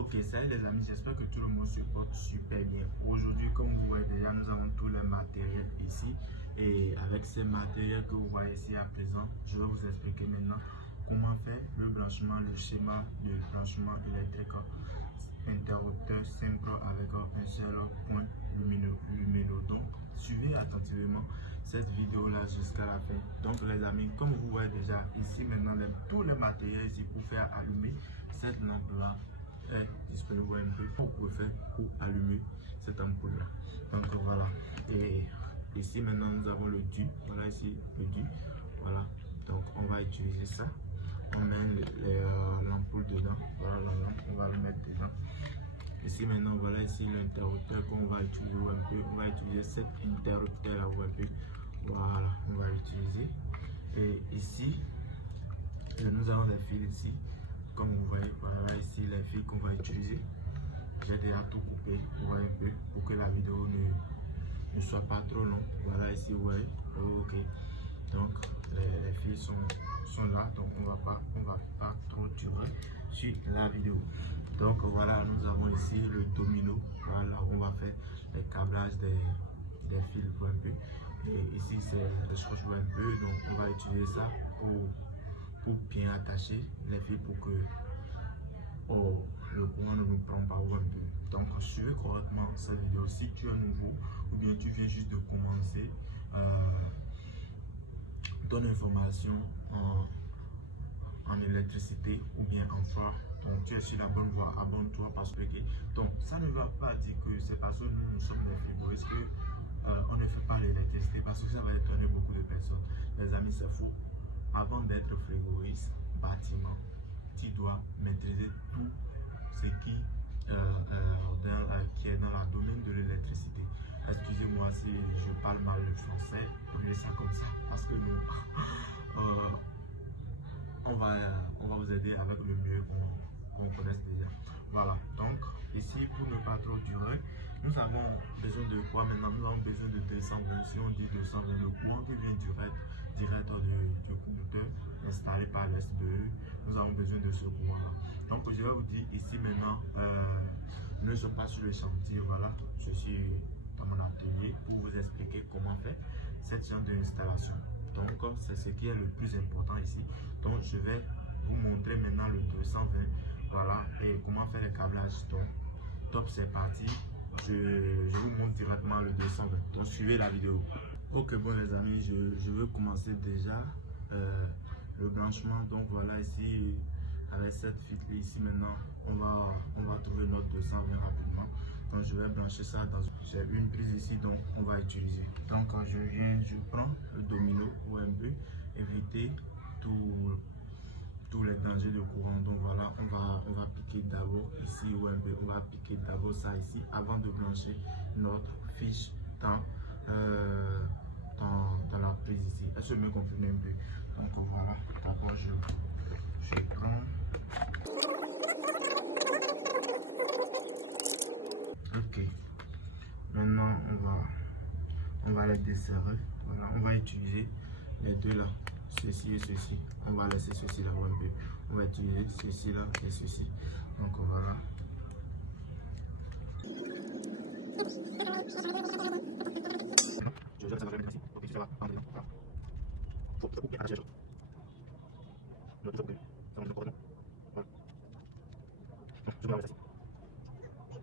Ok, salut les amis, j'espère que tout le monde se porte super bien. Aujourd'hui, comme vous voyez déjà, nous avons tous les matériels ici. Et avec ces matériels que vous voyez ici à présent, je vais vous expliquer maintenant comment faire le branchement, le schéma de branchement électrique interrupteur simple avec un seul point lumineux. Donc, suivez attentivement cette vidéo là jusqu'à la fin. Donc les amis, comme vous voyez déjà ici maintenant, tous les matériels ici pour faire allumer cette lampe là est disponible un peu pour faire pour allumer cette ampoule là. Donc voilà, et ici maintenant nous avons le du, voilà ici le du, voilà. Donc on va utiliser ça, on met l'ampoule dedans, voilà la lampe, on va le mettre dedans. Ici maintenant, voilà ici l'interrupteur qu'on va utiliser un peu. On va utiliser cet interrupteur là un peu. Voilà, on va l'utiliser. Et ici, nous avons les fils ici. Comme vous voyez, voilà ici les fils qu'on va utiliser. J'ai déjà tout coupé, vous voyez un peu, pour que la vidéo ne soit pas trop longue. Voilà ici, vous voyez. Ok. Donc les fils sont là, donc on va pas trop durer sur la vidéo. Donc voilà, nous avons ici le domino, voilà, on va faire les câblages des fils un peu. Et ici c'est les scotch un peu, donc on va utiliser ça pour bien attacher les fils pour que le courant ne nous prend pas un peu. Donc suivez correctement cette vidéo. Si tu es nouveau ou bien tu viens juste de commencer ton information en électricité ou bien en phare, donc tu es sur la bonne voie, abonne-toi parce que donc ça ne va pas dire que c'est parce que nous sommes des frigoristes que on ne fait pas l'électricité, parce que ça va étonner beaucoup de personnes. Les amis, c'est faux. Avant d'être frigoriste bâtiment, tu dois maîtriser tout ce qui est dans la domaine de l'électricité. Excusez-moi si je parle mal le français, prenez ça comme ça, parce que nous, on va vous aider avec le mieux qu'on connaisse déjà. Voilà, donc ici, pour ne pas trop durer, nous avons besoin de quoi maintenant? Nous avons besoin de 220. Si on dit 220, le courant qui vient direct du conducteur installé par l'SBE, nous avons besoin de ce courant là. Donc je vais vous dire ici maintenant, nous ne sommes pas sur le chantier, voilà, je suis dans mon atelier pour vous expliquer comment faire cette genre d'installation. Donc c'est ce qui est le plus important ici. Donc je vais vous montrer maintenant le 220, voilà, et comment faire les câblages. Donc top, c'est parti, je vous montre directement le 220. Donc suivez la vidéo. Ok, bon les amis, je veux commencer déjà le branchement. Donc voilà ici, avec cette fibre ici maintenant, on va trouver notre 220 rapidement. Donc je vais brancher ça dans une prise ici, donc on va utiliser. Donc quand je prends le domino pour un peu éviter tous les dangers de courant. Donc voilà, on va piquer d'abord ici ou un peu, on va piquer d'abord ça ici avant de brancher notre fiche dans la prise ici. Est-ce que me confirmer un peu? Donc voilà, d'abord je prends. Ok, maintenant on va les desserrer. Voilà, on va utiliser les deux là, ceci et ceci. On va laisser ceci là un peu. On va utiliser ceci là et ceci. Donc voilà. Je vais ça va mettre ici. Ok, ça va entrer dedans. Voilà. Faut couper à la chaise. Je vais couper. Ça va mettre correctement. Voilà. Donc, je vais la mettre ici.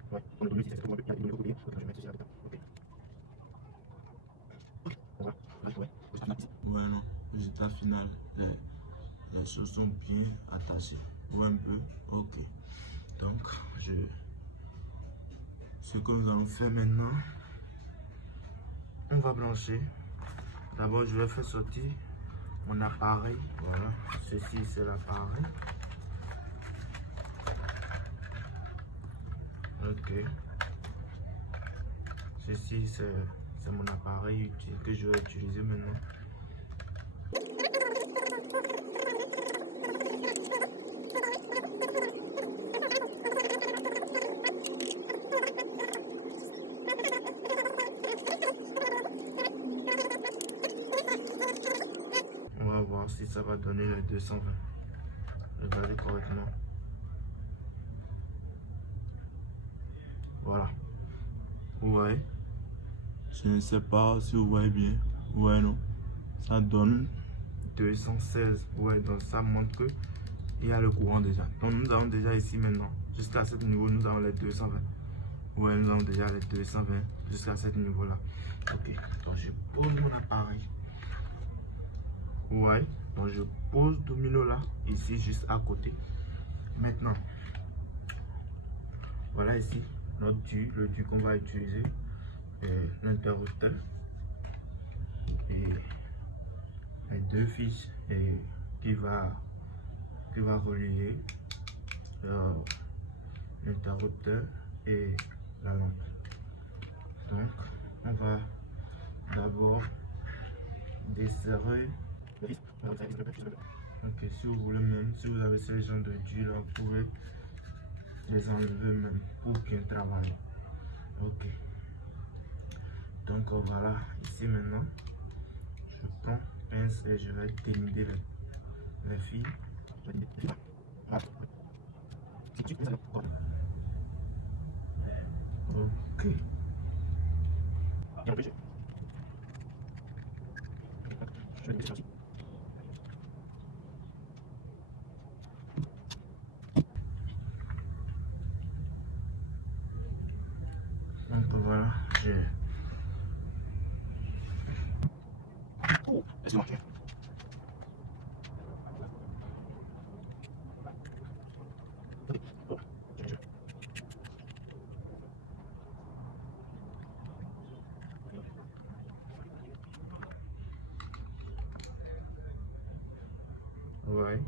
Ouais, on a donné ici, c'est ce que il y a une couper. Donc je vais mettre ceci là dedans. Ok. Voilà. Là, ouais. Voilà, résultat final. Les choses sont bien attachées. Ou un peu. Ok. Donc, ce que nous allons faire maintenant, on va brancher. D'abord, je vais faire sortir mon appareil. Voilà, ceci c'est l'appareil. Ok. Ceci c'est mon appareil que je vais utiliser maintenant. On va voir si ça va donner le 220. Regardez correctement. Voilà. Vous voyez? Je ne sais pas si vous voyez bien. Vous voyez, non? Ça donne 216. Ouais, donc ça montre que il y a le courant déjà. Donc nous avons déjà ici maintenant, jusqu'à ce niveau, nous avons les 220. Ouais, nous avons déjà les 220 jusqu'à ce niveau-là. Ok, donc je pose mon appareil. Ouais, donc je pose domino là, ici juste à côté. Maintenant, voilà ici notre tube, le tube qu'on va utiliser, l'interrupteur et les deux fiches qui va relier l'interrupteur et la lampe. Donc, on va d'abord desserrer. Ok, si vous voulez même, si vous avez ces gens de tuiles, vous pouvez les enlever même pour bien travailler. Ok. Donc voilà, ici maintenant, je prends pince et je vais dénuder les fils. Ok. Donc voilà, j'ai... Oh, excuse-moi. Ouais.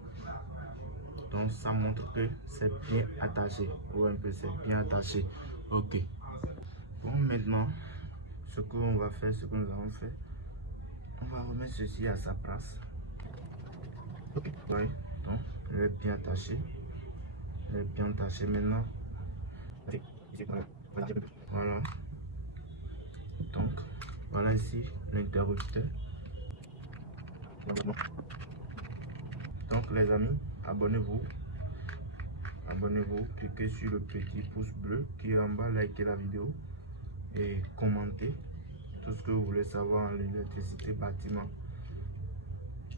Donc ça montre que c'est bien attaché. Ouais, un peu c'est bien attaché. Ok. Bon, maintenant, ce qu'on va faire, ce que nous avons fait, on va remettre ceci à sa place. Ok. Ouais. Donc, il est bien attaché. Il est bien attaché maintenant. Voilà. Donc, voilà ici l'interrupteur. Donc les amis, abonnez-vous. Abonnez-vous, cliquez sur le petit pouce bleu qui est en bas, likez la vidéo et commentez tout ce que vous voulez savoir en électricité bâtiment.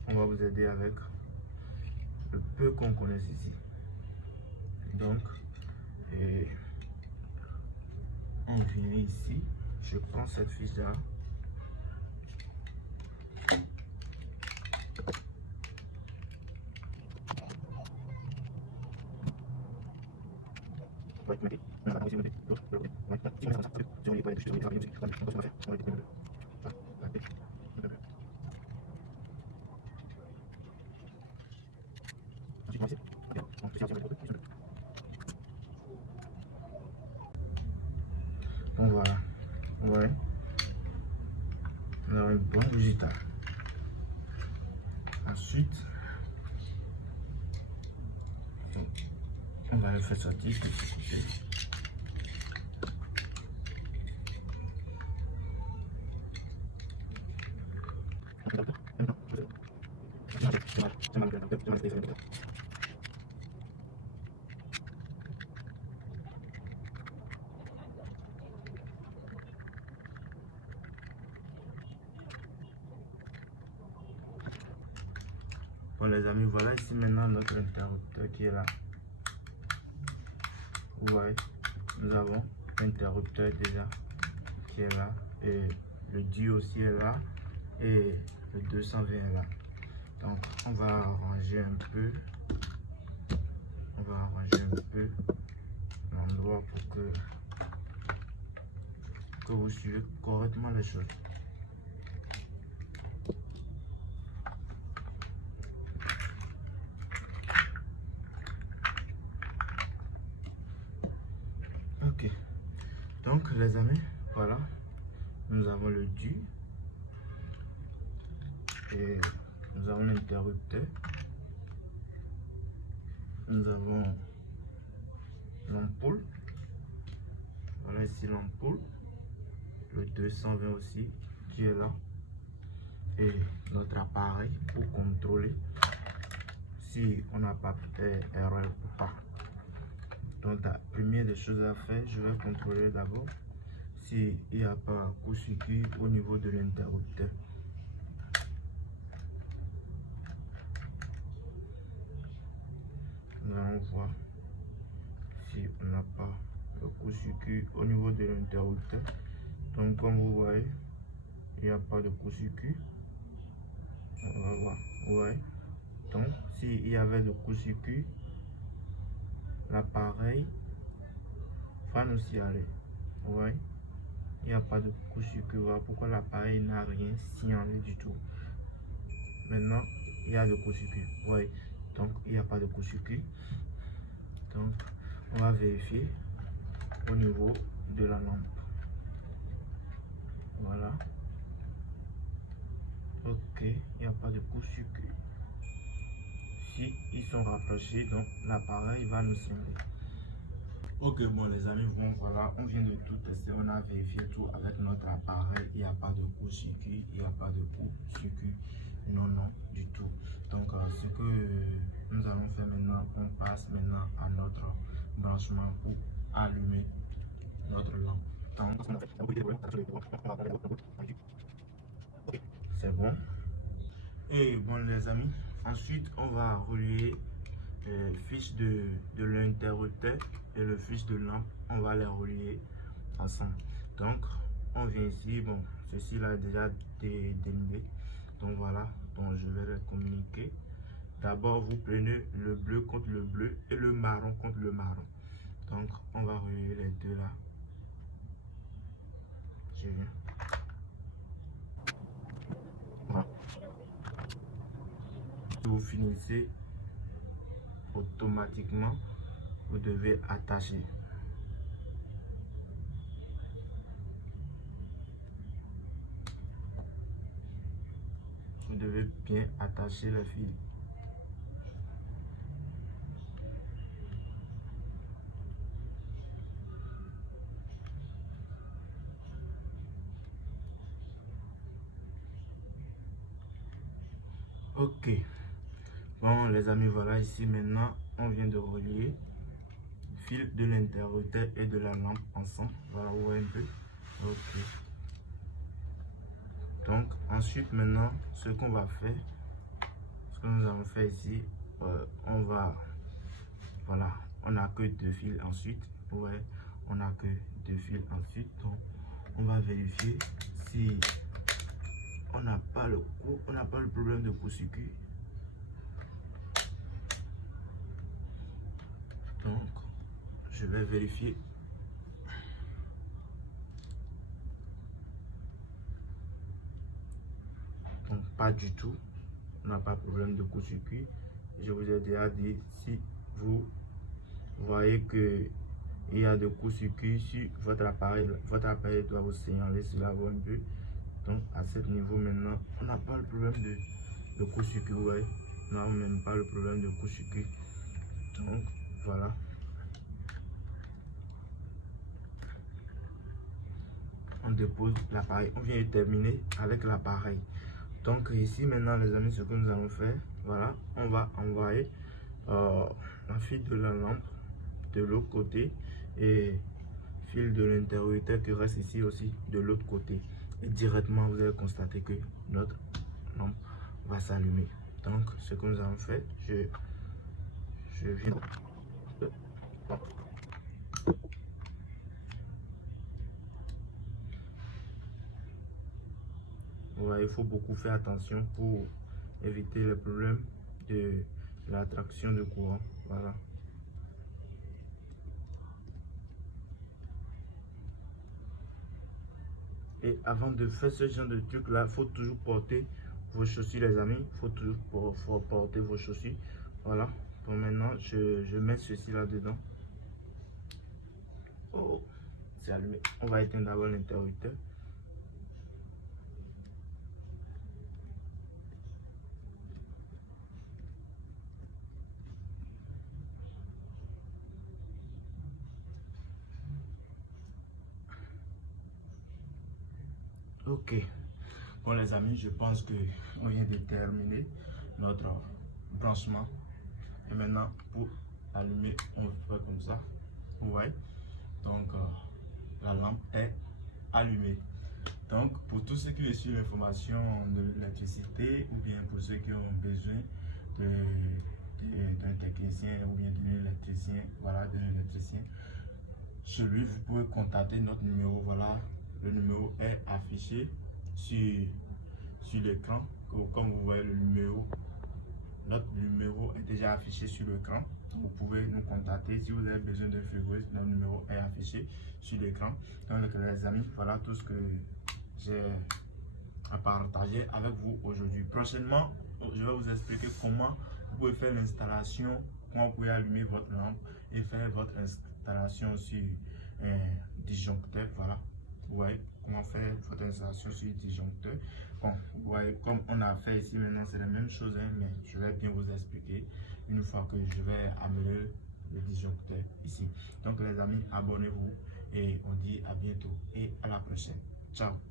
On va vous aider avec le peu qu'on connaisse ici. Donc, on vient ici, je prends cette fiche là. Donc voilà, ouais, on a un bon résultat. Ensuite, on va le faire sortir de ce côté. Bon les amis, voilà ici maintenant notre interrupteur qui est là. Vous voyez, nous avons l'interrupteur déjà qui est là et le Dieu aussi est là et le 220 est là. Donc on va arranger un peu, l'endroit pour que vous suivez correctement les choses. Ok, donc les amis, voilà, nous avons le Dieu et nous avons l'interrupteur, nous avons l'ampoule, voilà ici l'ampoule, le 220 aussi qui est là et notre appareil pour contrôler si on n'a pas fait erreur ou pas. Donc la première des choses à faire, je vais contrôler d'abord s'il n'y a pas court-circuit au niveau de l'interrupteur. Nous allons voir si on n'a pas le court-circuit au niveau de l'interrupteur. Donc comme vous voyez, il n'y a pas de court-circuit. On va voir. Ouais. Donc s'il y avait de court-circuit, l'appareil va nous signaler. Ouais. Il n'y a pas de court-circuit. Voilà pourquoi l'appareil n'a rien signalé du tout. Maintenant, il y a de court-circuit. Ouais. Donc il n'y a pas de court-circuit. Donc on va vérifier au niveau de la lampe. Voilà. Ok, il n'y a pas de court-circuit. Si ils sont rapprochés, donc l'appareil va nous signaler. Ok, bon les amis, bon voilà, on vient de tout tester, on a vérifié tout avec notre appareil. Il n'y a pas de court-circuit, il n'y a pas de court-circuit, non, du tout. Donc ce que nous allons faire maintenant, on passe maintenant à notre branchement pour allumer notre lampe. C'est bon. Et bon les amis, ensuite on va relier le fiche de l'interrupteur et le fiche de lampe, on va les relier ensemble. Donc on vient ici, bon ceci là est déjà dénudé, donc voilà, donc je vais les communiquer. D'abord vous prenez le bleu contre le bleu et le marron contre le marron. Donc on va relier les deux là. Je viens. Voilà. Vous finissez, automatiquement vous devez attacher. Vous devez bien attacher le fil. Ok. Bon les amis, voilà ici maintenant on vient de relier le fil de l'interrupteur et de la lampe ensemble. Voilà, vous voyez un peu. Ok. Donc ensuite maintenant ce qu'on va faire, ce que nous allons faire ici, on va, voilà, on n'a que deux fils ensuite. Ouais, on n'a que deux fils ensuite. Donc on va vérifier si on n'a pas le problème de court-circuit. Donc je vais vérifier. Donc pas du tout, on n'a pas de problème de court-circuit. Je vous ai déjà dit, si vous voyez que il y a de court-circuit, si votre appareil doit vous signaler cela un peu. Donc à ce niveau maintenant, on n'a pas le problème de court-circuit. Vous voyez, on n'a même pas le problème de court-circuit. Donc voilà. On dépose l'appareil, on vient de terminer avec l'appareil. Donc ici maintenant les amis, ce que nous allons faire, voilà, on va envoyer un fil de la lampe de l'autre côté et fil de l'interrupteur qui reste ici aussi de l'autre côté, et directement vous allez constater que notre lampe va s'allumer. Donc ce que nous allons faire, je viens. Ouais, il faut beaucoup faire attention pour éviter les problèmes de l'attraction de courant. Voilà. Et avant de faire ce genre de truc là, il faut toujours porter vos chaussures les amis. Il faut toujours porter vos chaussures. Voilà. Donc maintenant, je mets ceci là dedans. Oh, c'est allumé. On va éteindre d'abord l'interrupteur. Ok. Bon les amis, je pense que on vient de terminer notre branchement. Et maintenant, pour allumer, on fait comme ça. Vous voyez, donc la lampe est allumée. Donc pour tous ceux qui veulent suivre l'information de l'électricité ou bien pour ceux qui ont besoin d'un technicien ou bien d'un électricien, voilà, d'un électricien, celui vous pouvez contacter notre numéro. Voilà, le numéro est affiché sur l'écran. Comme vous voyez, notre numéro est déjà affiché sur l'écran. Vous pouvez nous contacter si vous avez besoin de frigoriste. Notre numéro est affiché sur l'écran. Donc les amis, voilà tout ce que j'ai à partager avec vous aujourd'hui. Prochainement, je vais vous expliquer comment vous pouvez faire l'installation, comment vous pouvez allumer votre lampe et faire votre installation sur un disjoncteur. Voilà, vous voyez comment faire votre installation sur un disjoncteur. Bon, vous voyez, comme on a fait ici maintenant, c'est la même chose, hein, mais je vais bien vous expliquer une fois que je vais amener le disjoncteur ici. Donc les amis, abonnez-vous et on dit à bientôt et à la prochaine. Ciao.